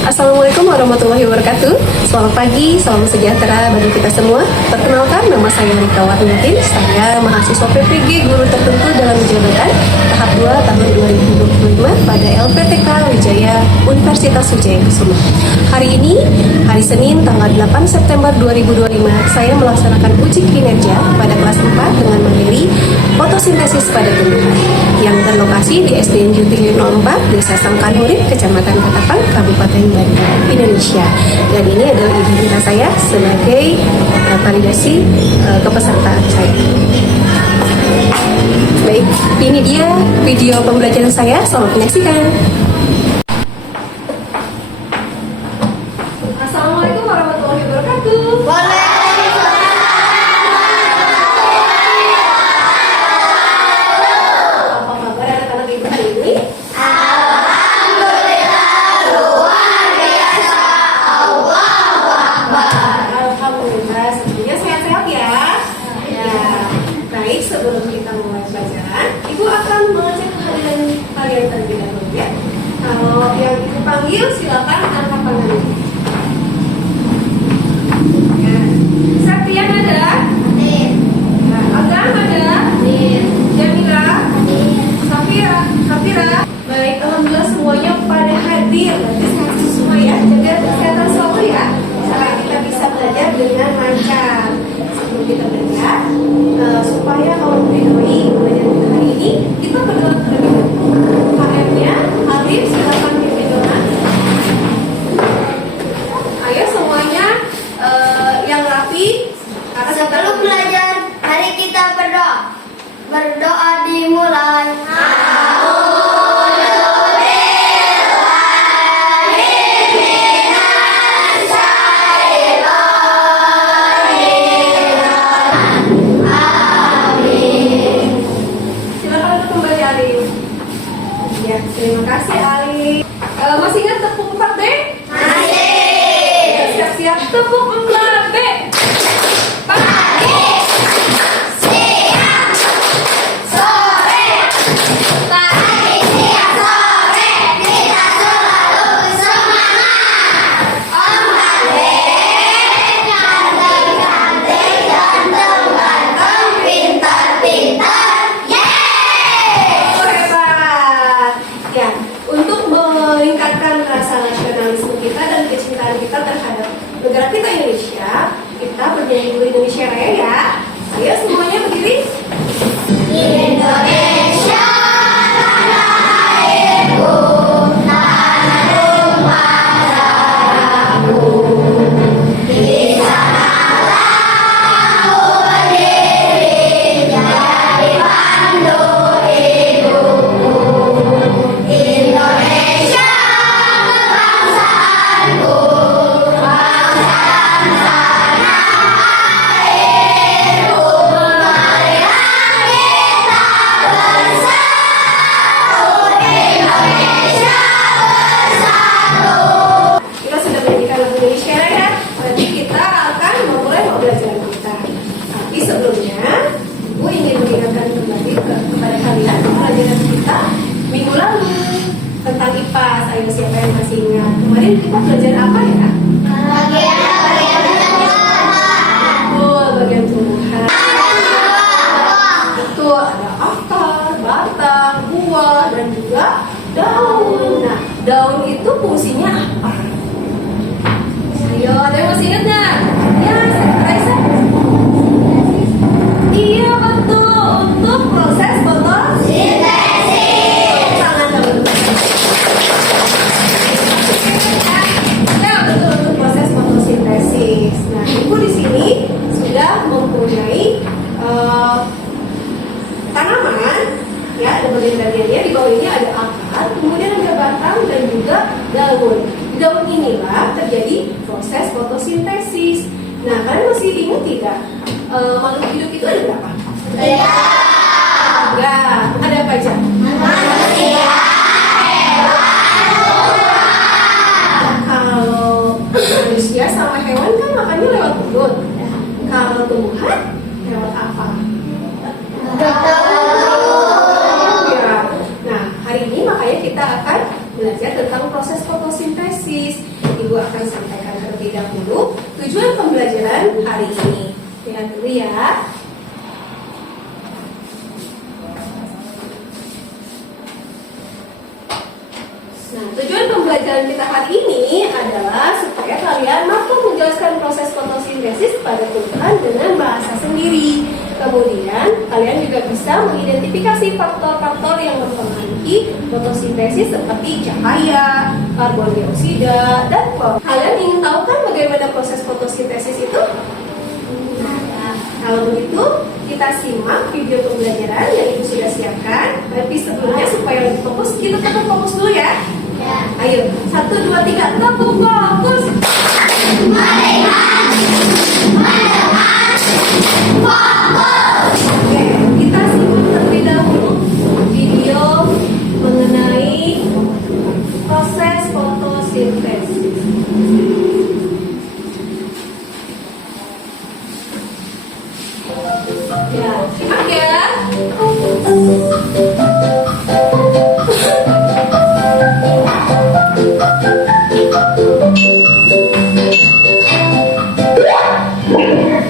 Assalamualaikum warahmatullahi wabarakatuh. Selamat pagi, salam sejahtera bagi kita semua. Perkenalkan, nama saya Rika Warniatin. Saya mahasiswa PPG Guru Tertentu dalam Jabatan tahap 2 tahun 2025 pada LPTK Wijaya Universitas Wijayakesuma. Hari ini, hari Senin tanggal 8 September 2025, saya melaksanakan uji kinerja pada kelas 4 dengan materi fotosintesis pada tumbuhan yang berlokasi di SDN Juti 04 Desa Sangkanurip, Kecamatan Ketapang, Kabupaten Bandung, Indonesia. Dan ini adalah identitas saya sebagai validasi kepesertaan saya. Baik, ini dia video pembelajaran saya. Selamat menyaksikan. Assalamualaikum warahmatullahi wabarakatuh. Apa kabar anak-anak ibu hari ini? Alhamdulillah, semuanya sehat-sehat ya. Ya. Baik, sebelum kita mulai pelajaran, Ibu akan mengecek kehadiran kalian terlebih dahulu ya. Kalau yang Ibu panggil, silakan angkat tangan. Ya. Septian ada? Nah, Agam ada? Jamila? Safira? Baik, alhamdulillah semuanya pada hadir. Berarti sehat semua ya. Jaga kesehatan selalu ya. Supaya kita bisa belajar dengan lancar. Sebelum kita belajar, supaya kalau mengetahui belajar kita hari ini, kita berdoa terlebih dahulu. KM-nya, Habib, silakan pimpin doa. Ayo semuanya yang rapi. Sebelum belajar, mari kita berdoa. Berdoa dimulai. Silakan untuk kembali Ali. Ya, terima kasih Ali. Masih ingat tepuk 4B? Masih. Ya, siap-siap tepuk 4B. Pagi, siang, sore. Pagi, siang, sore. Kita selalu semangat. Om Halim, cantik-cantik, ganteng-ganteng, pintar-pintar. Yeay! Oh, hebat. Ya, untuk meningkatkan rasa nasionalisme kita dan kecintaan kita terhadap negara kita Indonesia, kita bernyanyi dulu Indonesia Raya ya. Ayo semuanya berdiri. Indonesia, tanah airku, tanah rumahku. Di sanalah aku berdiri, jadi pandu hidupku. Indonesia, kebangsaanku, bangsa dan tanah airku. Marilah kita bersatu, Indonesia bersatu. Kita sudah menyanyikan lagu Indonesia Raya. Nanti kita akan memulai pembelajaran kita. Tapi sebelumnya, Ibu ingin mengingatkan kembali kepada kalian pembelajaran kita minggu lalu tentang IPA. Ayo siapa yang masih ingat? Kemarin kita belajar apa ya? Bagian Betul, bagian tumbuhan. Betul, ada akar, batang, buah, dan juga daun. Nah, daun itu fungsinya apa? Ayo, ada yang masih ingat nggak? Ya, Raisa. Iya, betul. Untuk proses fotosintesis. Tangan dulu. Ya, betul, untuk proses fotosintesis. Nah, Ibu di sini sudah mempunyai tanaman, ya, ada bagian-bagiannya. Di bawah ini ada akar, kemudian ada batang dan juga daun. Di daun inilah terjadi proses fotosintesis. Nah, kalian masih ingat tidak? Makhluk hidup itu ada berapa? Enggak, ada apa aja? Kalau manusia sama hewan kan makannya lewat mulut. Kalau tumbuhan lewat apa? Ya. Nah, hari ini makanya kita akan belajar tentang proses fotosintesis. Ibu akan sampaikan terlebih dahulu tujuan pembelajaran hari ini. Lihat dulu ya. Nah, tujuan pembelajaran kita hari ini adalah supaya kalian mampu menjelaskan proses fotosintesis pada tumbuhan dengan bahasa sendiri. Kemudian, kalian juga bisa mengidentifikasi faktor-faktor yang mempengaruhi fotosintesis seperti cahaya, karbon dioksida, dan pol. Kalian ingin tahu kan bagaimana proses fotosintesis itu? Nah, kalau begitu, kita simak video pembelajaran yang Ibu sudah siapkan. Tapi sebelumnya supaya lebih fokus, kita tetap fokus dulu ya. Ayo, 1, 2, 3, tepuk fokus. Melihat, mendengar, fokus. Oke, kita simak terlebih dahulu video mengenai proses fotosintesis. Ya, simak ya.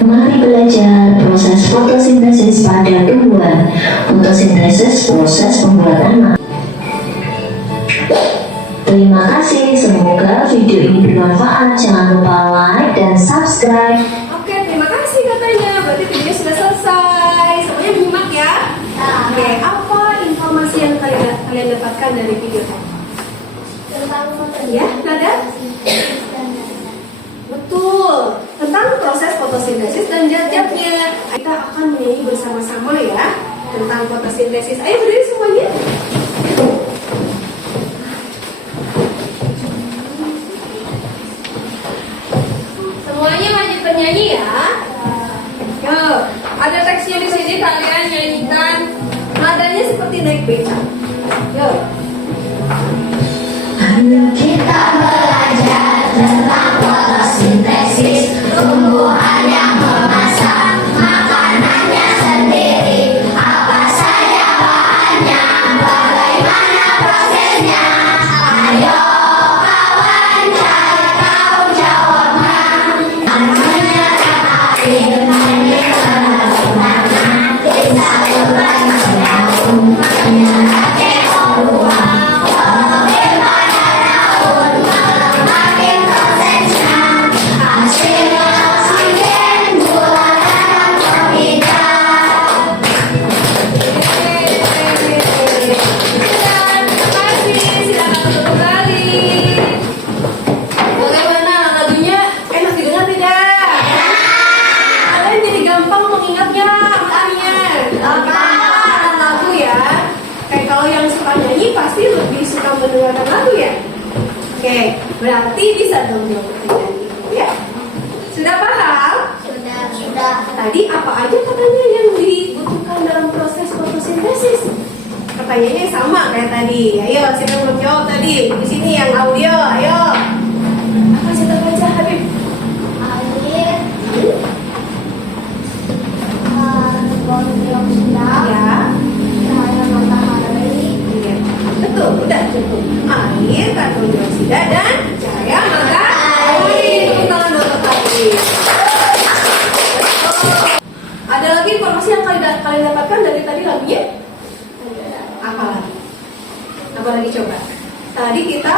Mari belajar proses fotosintesis pada tumbuhan. Fotosintesis proses pembuatan. Terima kasih, semoga video ini bermanfaat. Jangan lupa like dan subscribe. Oke, terima kasih katanya. Berarti videonya sudah selesai. Semuanya menyimak ya. Oke, apa informasi yang kalian dapatkan dari video tadi? Tentang Ya, Nada? Betul, tentang proses fotosintesis dan zat-zatnya. Kita akan menyanyi bersama-sama ya tentang fotosintesis. Ayo berdiri semuanya. Semuanya wajib bernyanyi ya. Yo, ada teksnya di sini, kalian nyanyikan. Nadanya seperti naik beca. Yo. kita belajar tentang fotosintesis, tumbuhan yang memasak makanannya sendiri. Apa saja bahannya, bagaimana prosesnya? Ayo kawan, cari tahu jawabnya. Namanya air mani benar-benarnya bisa berbagi daun, menyerake peluang. Bagaimana daun melemakin prosesnya? Hasilnya oksigen, gula dan omega. Bagaimana lagunya? Enak didengar tidak? Kalian jadi gampang mengingatnya maknanya. Gampang lagu ya. Kayak kalau yang suka nyanyi pasti lebih suka mendengarkan lagu ya. Oke, berarti bisa dong jawab pertanyaan itu ya. Sudah paham? Sudah. Tadi apa aja katanya yang dibutuhkan dalam proses fotosintesis? Pertanyaannya sama kayak tadi. Ayo, siapa yang belum jawab tadi? Di sini yang audio, ayo. Apa sih terbaca, Habib? Air, karbon dioksida, Ya, cahaya matahari, iya. Betul, udah cukup. Air, karbon dioksida, dan cahaya matahari. Tepuk tangan buat matahari. Ada lagi informasi yang kalian dapatkan dari tadi lagunya? Apa lagi? Apa lagi coba? Tadi kita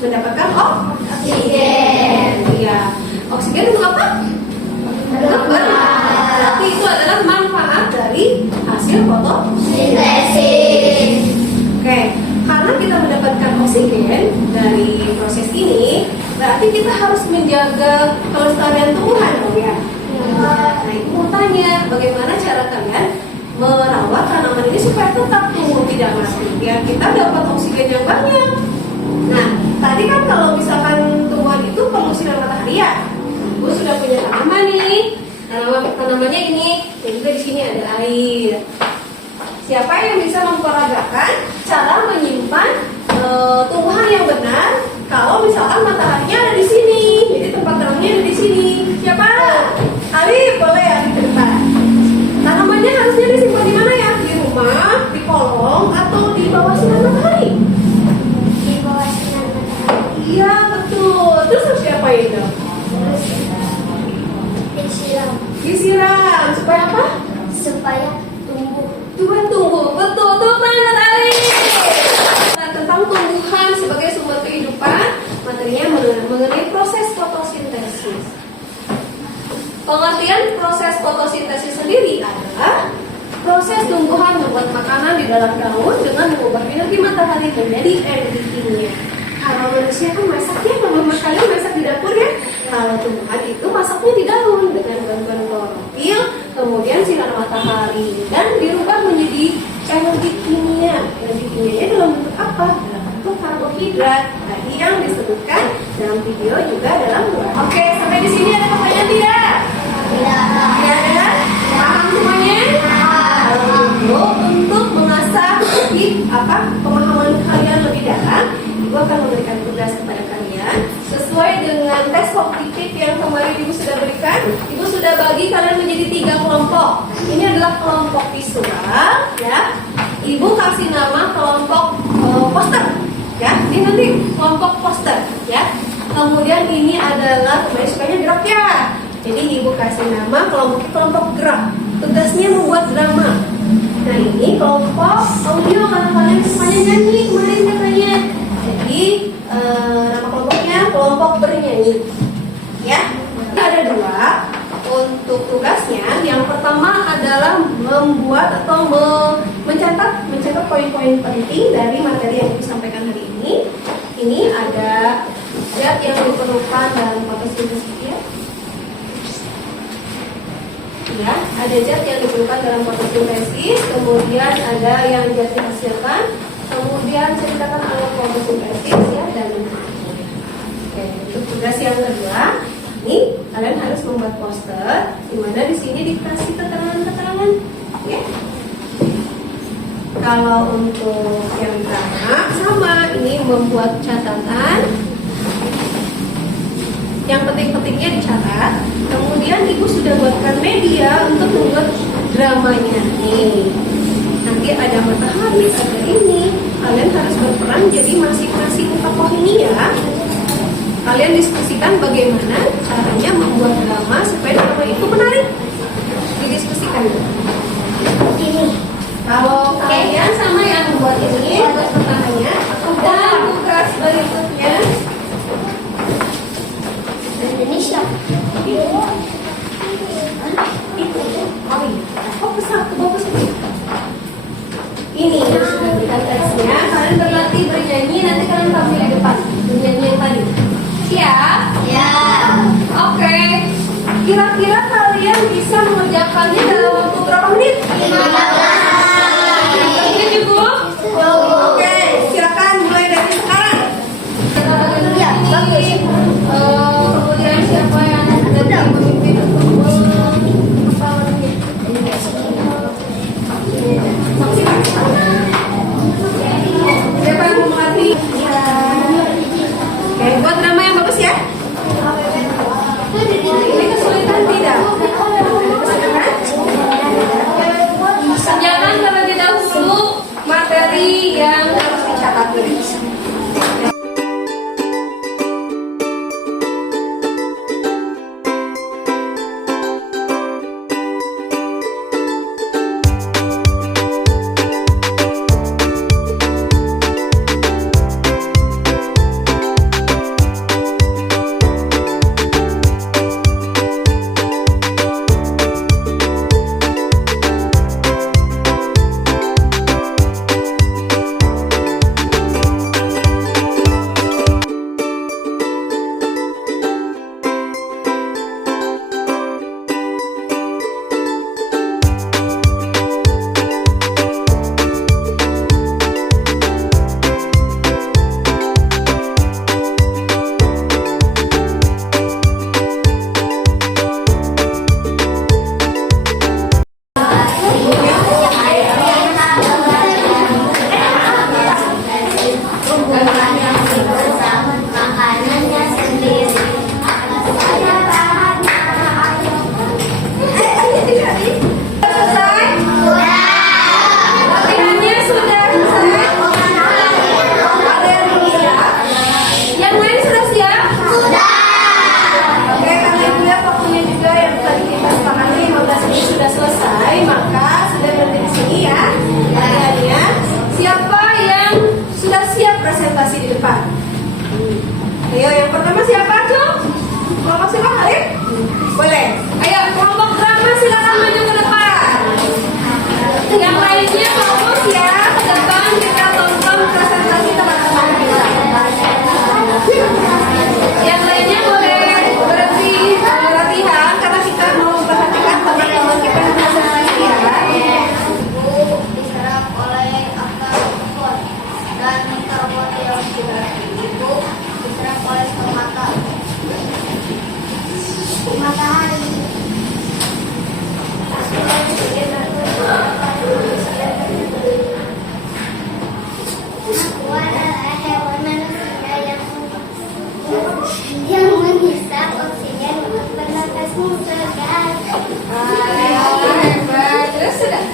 mendapatkan oksigen. Iya. Oksigen untuk apa? Berarti itu adalah manfaat dari hasil Sintesis. Oke, karena kita mendapatkan oksigen dari proses ini, berarti kita harus menjaga kelestarian tumbuhan dong ya. Nah, itu mau tanya, bagaimana cara kalian merawat tanaman ini supaya tetap tumbuh tidak mati, biar kita dapat oksigen yang banyak. Nah, tadi kan kalau misalkan tumbuhan itu perlu sinar matahari ya. Ibu sudah punya tanaman nih. Tanamannya ini, dan juga di sini ada air. Siapa yang bisa memperagakan cara menyimpan tumbuhan yang benar kalau misalkan mataharinya ada di sini, jadi tempat tanamnya ada di sini? Siapa? Ali, boleh Ali ke depan. Tanamannya harusnya disimpan di mana ya? Di rumah, di kolong, atau di bawah sinar matahari? Di bawah sinar matahari. Iya betul. Terus harus diapain dong? Disiram Disiram supaya apa? supaya tumbuh. Tumbuh. Betul. Tepuk tangan Ari. Nah, tentang tumbuhan sebagai sumber kehidupan, materinya mengenai proses fotosintesis. Pengertian proses fotosintesis sendiri adalah proses tumbuhan membuat makanan di dalam daun dengan mengubah energi matahari menjadi energi kimia. Kalau manusia kan masaknya, kalau kalian masak di dapur ya. Kalau tumbuhan itu masaknya di daun dengan bantuan klorofil, kemudian sinar matahari dan dirubah menjadi energi kimia. Energi kimianya dalam bentuk apa? Dalam bentuk karbohidrat. Tadi yang disebutkan dalam video juga dalam dua. Oke, sampai di sini ada pertanyaan tidak? Tidak. Tidak ada? Paham semuanya? Lalu untuk mengasah pemahaman kalian lebih dalam, Ibu akan memberikan tugas kepada kalian sesuai dengan tes kognitif yang kemarin Ibu sudah berikan. Ibu sudah bagi kalian menjadi 3 kelompok. Ini adalah kelompok visual, ya. Ibu kasih nama kelompok poster, ya. Ini nanti kelompok poster, ya. Kemudian ini adalah sukanya gerak ya. Jadi Ibu kasih nama kelompok gerak. Tugasnya membuat drama. Nah ini kelompok audio karena kalian semuanya nyanyi kemarin katanya. Jadi nama kelompoknya kelompok bernyanyi. Ya, ada 2 untuk tugasnya. Yang pertama adalah membuat atau mencatat poin-poin penting dari materi yang disampaikan hari ini. Ini ada zat yang diperlukan dalam fotosintesis ya. Ya, ada zat yang diperlukan dalam fotosintesis, kemudian ada yang zat dihasilkan, kemudian ceritakan alat fotosintesis ya dan oke, untuk tugas yang kedua, ini kalian harus membuat poster, di mana di sini dikasih keterangan-keterangan, ya. Kalau untuk yang pertama sama, ini membuat catatan. Yang penting-pentingnya dicatat. Kemudian Ibu sudah buatkan media untuk membuat dramanya nih. Nanti ada matahari, ada ini. Kalian harus berperan jadi masing-masing tokoh ini ya. Kalian diskusikan bagaimana caranya membuat drama supaya drama itu menarik. Didiskusikan. Ini. Kalau kalian sama yang membuat ini, buat pertamanya. Dan tugas berikutnya. Indonesia. Ini sudah berikan teksnya. Kalian berlatih bernyanyi. Nanti kalian tampil di depan bernyanyi yang tadi. Siap? Ya. Oke. Kira-kira kalian bisa mengerjakannya dalam waktu berapa menit? 15 menit cukup? Oke. Silakan mulai dari sekarang. Ya, bagus. Kemudian siapa yang nanti memimpin untuk siapa yang mau melatih? Oke, buat drama yang bagus ya. Ini kesulitan tidak? Kesulitan? yang menghisap oksigen untuk bernafasmu segar. Hebat. Terus sudah.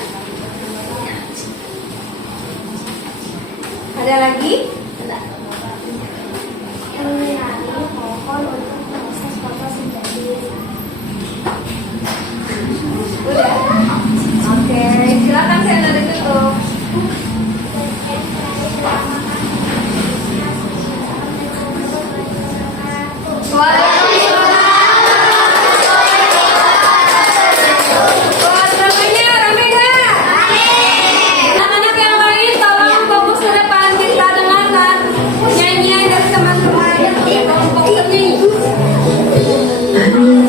Ada lagi? Yang menyiram pohon untuk proses fotosintesa. Udah. Oke, silakan saya nanti tutup. Buat namanya rame nggak? Anak-anak yang lain tolong fokus ke depan, kita dengarkan nyanyian dari teman-teman kelompok seni.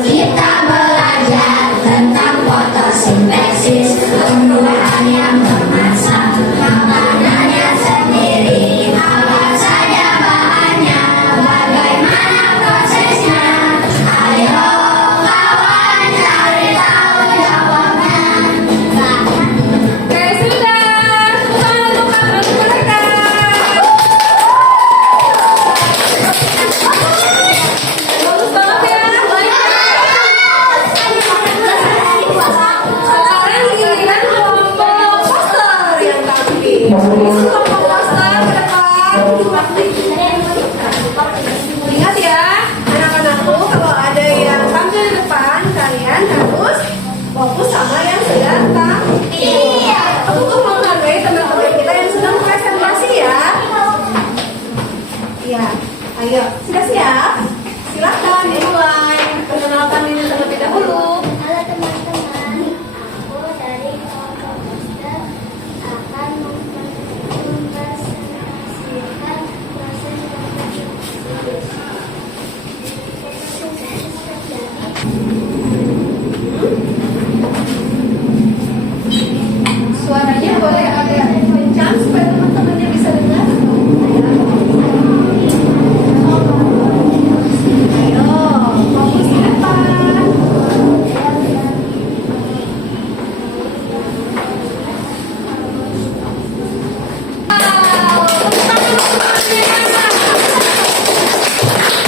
Kita belajar tentang fotosintesis, tumbuhan yang memasak makanannya sendiri. Apa saja bahannya, bagaimana prosesnya? Ayo kawan cari tahu jawabnya. Oke, sudah. Tepuk tangan untuk mereka. Bagus banget ya. Sekarang giliran kelompok poster yang tampil. Kelompok poster ke depan. Ingat ya, anak-anakku, kalau ada yang tampil di depan, kalian harus fokus sama yang sedang tampil. Untuk menghargai teman-teman kita yang sedang presentasi ya. Iya, ayo, sudah siap? Silakan dimulai. Perkenalkan diri terlebih dahulu. Halo teman-teman, aku dari kelompok poster akan mempresentasikan proses Suaranya boleh agak kencang supaya teman-temannya bisa dengar. Ayo, fokus di depan. Wow, tepuk tangan untuk teman-temannya.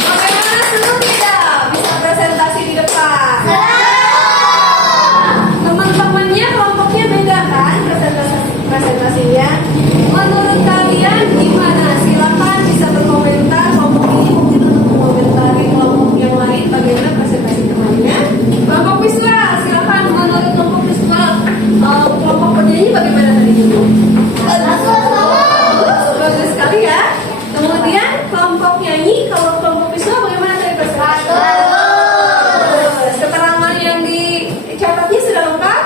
Bagaimana, seru tidak bisa presentasi di depan? Teman-temannya kelompoknya beda kan presentasinya. Menurut kalian gimana? Silakan bisa berkomentar. Kelompok ini mungkin untuk mengomentari kelompok yang lain bagaimana presentasi temannya. Kelompok visual, silakan menurut kelompok visual kelompok penyanyi bagaimana tadi dulu? Bagus sekali ya. Kemudian kelompok nyanyi, kalau kelompok visual bagaimana tadi presentasi? Keterangan yang dicatatnya sudah lengkap?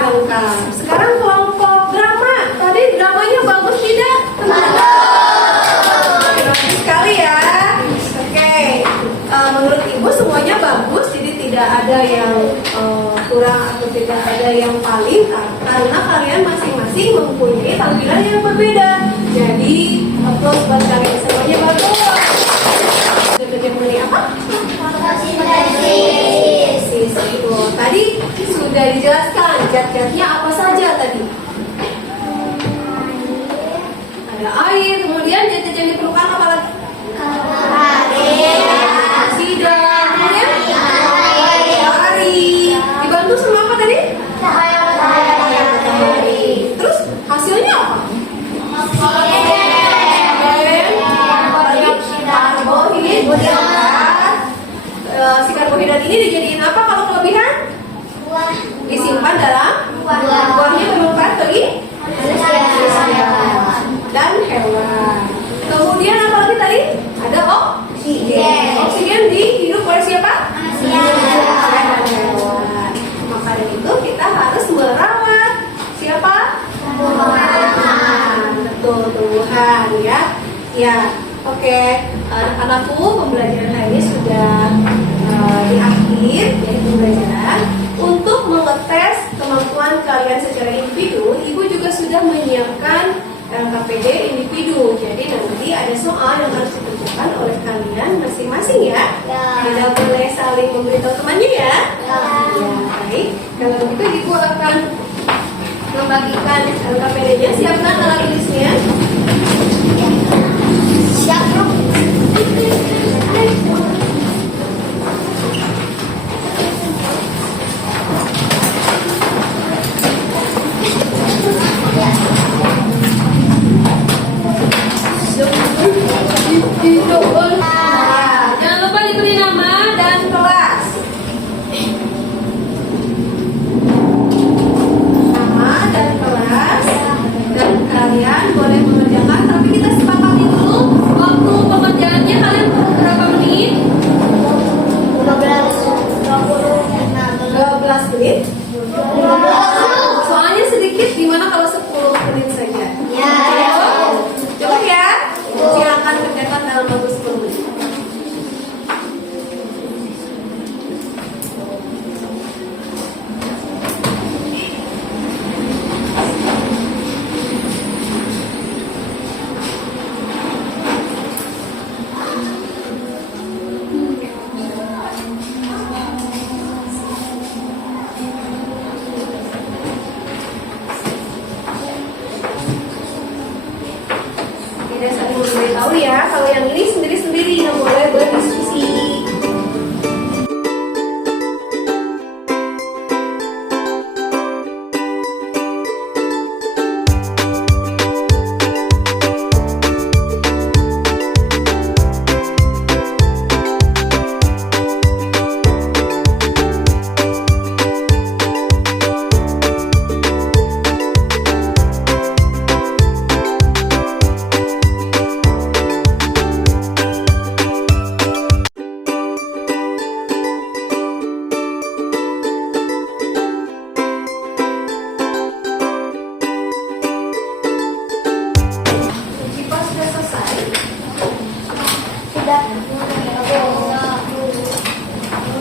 Lengkap. Sekarang kelompok drama. Tadi dramanya bagus tidak? Bagus sekali ya. Oke. Menurut Ibu semuanya bagus, jadi tidak ada yang kurang atau tidak ada yang paling, karena kalian masing-masing mempunyai tampilan yang berbeda. Jadi applause buat kalian semuanya bagus. Kerja mengenai apa? Fotosintesis. Tadi sudah dijelaskan zat-zatnya apa saja tadi. Ada air, kemudian zat-zat yang diperlukan apa lagi? Oksida, kemudian matahari. Dibantu sama apa tadi? Matahari. Terus hasilnya apa? Karbohidrat. Si karbohidrat ini dijadiin apa kalau kelebihan? Disimpan dalam buahnya bermanfaat bagi manusia dan hewan. Kemudian apa lagi tadi? Ada oksigen. Oksigen dihirup oleh siapa? Manusia dan hewan. Maka dari itu kita harus merawat siapa? Tumbuhan. Betul, tumbuhan ya. Ya, oke. Anak-anakku, pembelajaran hari ini sudah di akhir dari pembelajaran. Untuk mengetes kemampuan kalian secara individu, Ibu juga sudah menyiapkan LKPD individu. Jadi nanti ada soal yang harus dikerjakan oleh kalian masing-masing ya. Tidak boleh saling memberitahu temannya ya. Ya, baik. Kalau begitu Ibu akan membagikan LKPD-nya. Siapkan alat tulisnya. Siap, Bro.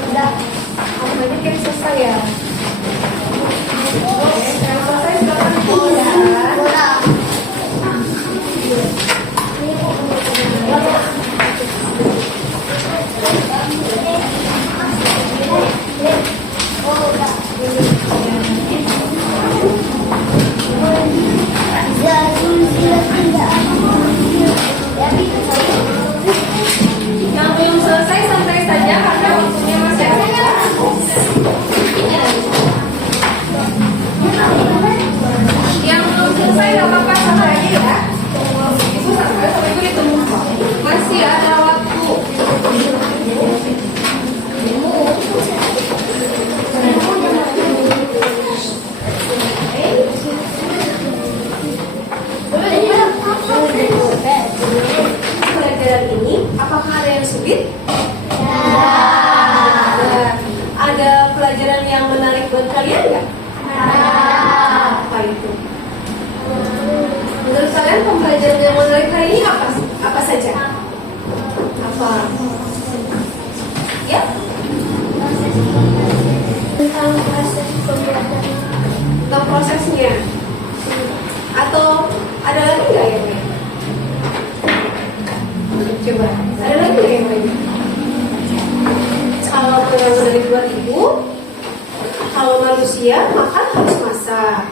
Udah. Banyak yang selesai ya. Oke, yang selesai silakan keluar. Yang belum selesai santai saja karena waktunya masih ada. Yang belum selesai nggak apa-apa, santai aja ya. Ibu santai sampai ibu ditunggu. Masih ada waktu. Pelajaran ini apakah ada yang sulit? Ada pelajaran yang menarik buat kalian nggak? Apa itu? Menurut kalian pembelajaran yang menarik hari ini apa saja? Apa? Ya? Tentang proses pembelajaran. Tentang prosesnya? Atau ada lagi nggak yang lain? Coba, ada lagi nggak yang lain? Kalau yang dari buat ibu, kalau manusia makan harus masak,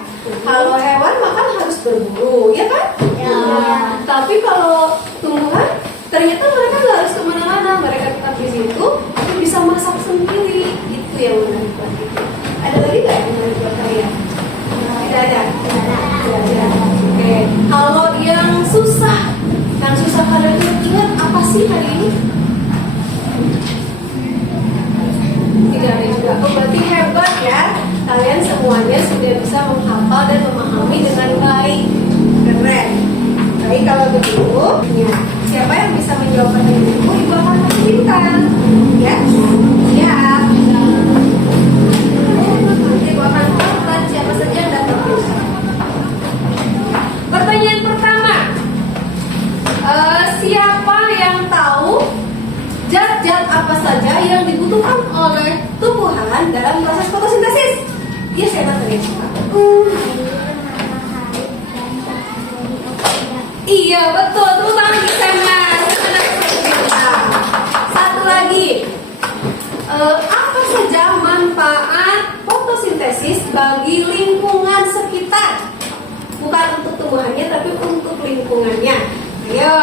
kalau hewan makan harus berburu, ya kan? Ya. Tapi kalau tumbuhan, ternyata mereka nggak harus kemana-mana, mereka tetap di situ, tapi bisa masak sendiri. Itu yang menarik buat ibu. Ada lagi nggak yang menarik buat kalian? Tidak ada. Tidak ada. Oke. Kalau yang susah kalian ingat apa sih hari ini? Tidak ada juga. Oh, berarti hebat ya. Kalian semuanya sudah bisa menghafal dan memahami dengan baik. Keren. Baik kalau begitu, ya. Siapa yang bisa menjawab pertanyaan ibu? Ibu akan kasih bintang. Ya. Siap. Nanti ibu akan catat siapa saja yang dapat bintang. Pertanyaan pertama. Siapa yang tahu zat-zat apa saja yang dibutuhkan oleh tumbuhan dalam proses fotosintesis? Iya, saya tanya. Iya, betul. Tepuk tangan lagi, Sena. Satu lagi. Apa saja manfaat fotosintesis bagi lingkungan sekitar? Bukan untuk tumbuhannya, tapi untuk lingkungannya. Ayo.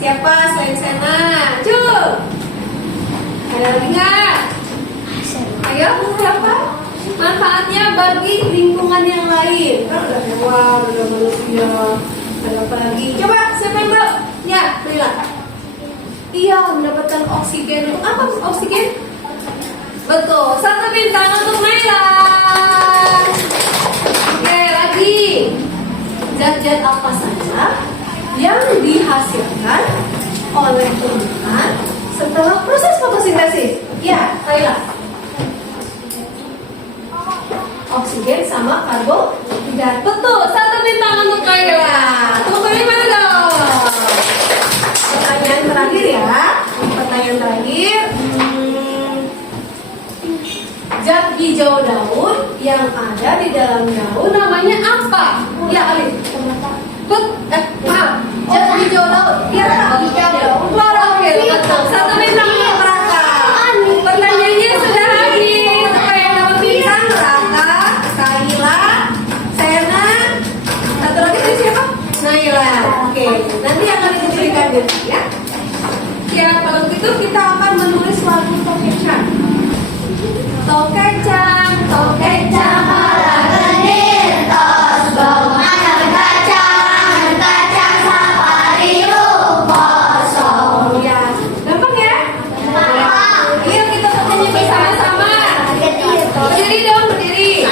Siapa selain Sena? Cuk. Ada lagi nggak? Ayo, siapa? Manfaatnya bagi lingkungan yang lain. Kan ada hewan, ada manusia, ada apa lagi? Coba siapa yang tahu? Ya, Lila. Iya, mendapatkan oksigen. Untuk apa oksigen? Betul. Satu bintang untuk Naila. Oke, lagi. Zat-zat apa saja yang dihasilkan oleh tumbuhan setelah proses fotosintesis? Ya, Naila. Oksigen sama karbohidrat. Betul. Satu bintang untuk Naila. Tepuk tangan mana dong? Pertanyaan terakhir ya. Pertanyaan terakhir. Zat hijau daun yang ada di dalam daun namanya apa? Ya, Alif. Maaf. Zat hijau daun. Ya, hijau daun. Oke, betul. Satu bintang untuk Raka. Pertanyaannya sudah habis. Siapa yang dapat bintang? Raka, Kaila, Sena. Satu lagi tadi siapa? Naila. Oke, nanti akan diberikan bintang ya. Ya, kalau begitu kita akan menulis lagu Tokecang. Tokecang, Tokecang, malah genit, tos bongkar kacang, kacang safari kosong. Ya, gampang ya? Gampang. Iya, kita bernyanyi bersama-sama. Berdiri dong, berdiri.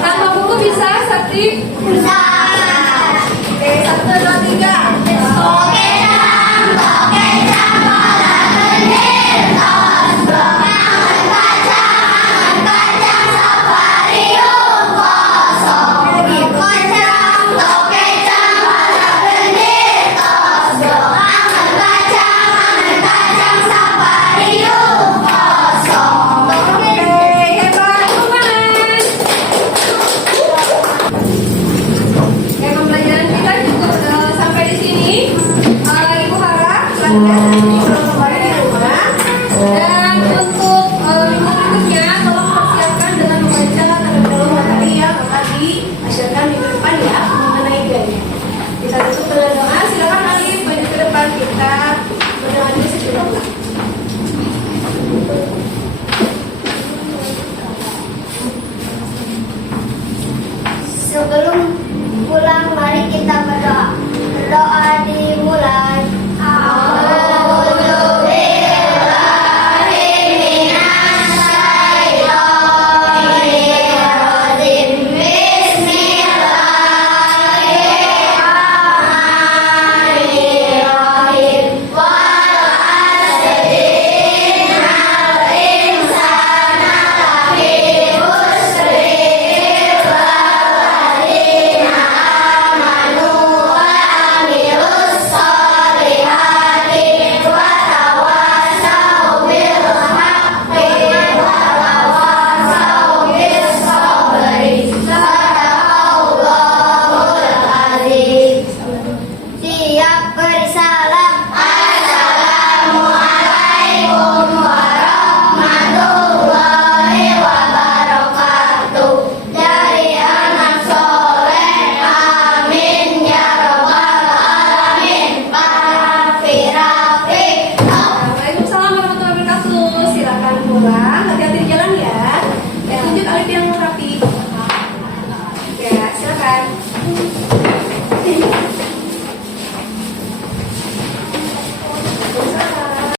Tanpa buku bisa, Sakti? Bisa. Oke, 1, 2, 3. Tokecang, Tokecang, malah genit, tos bongkar kacang, kacang safari kosong. Tokecang, Tokecang, malah genit, tos bongkar surga.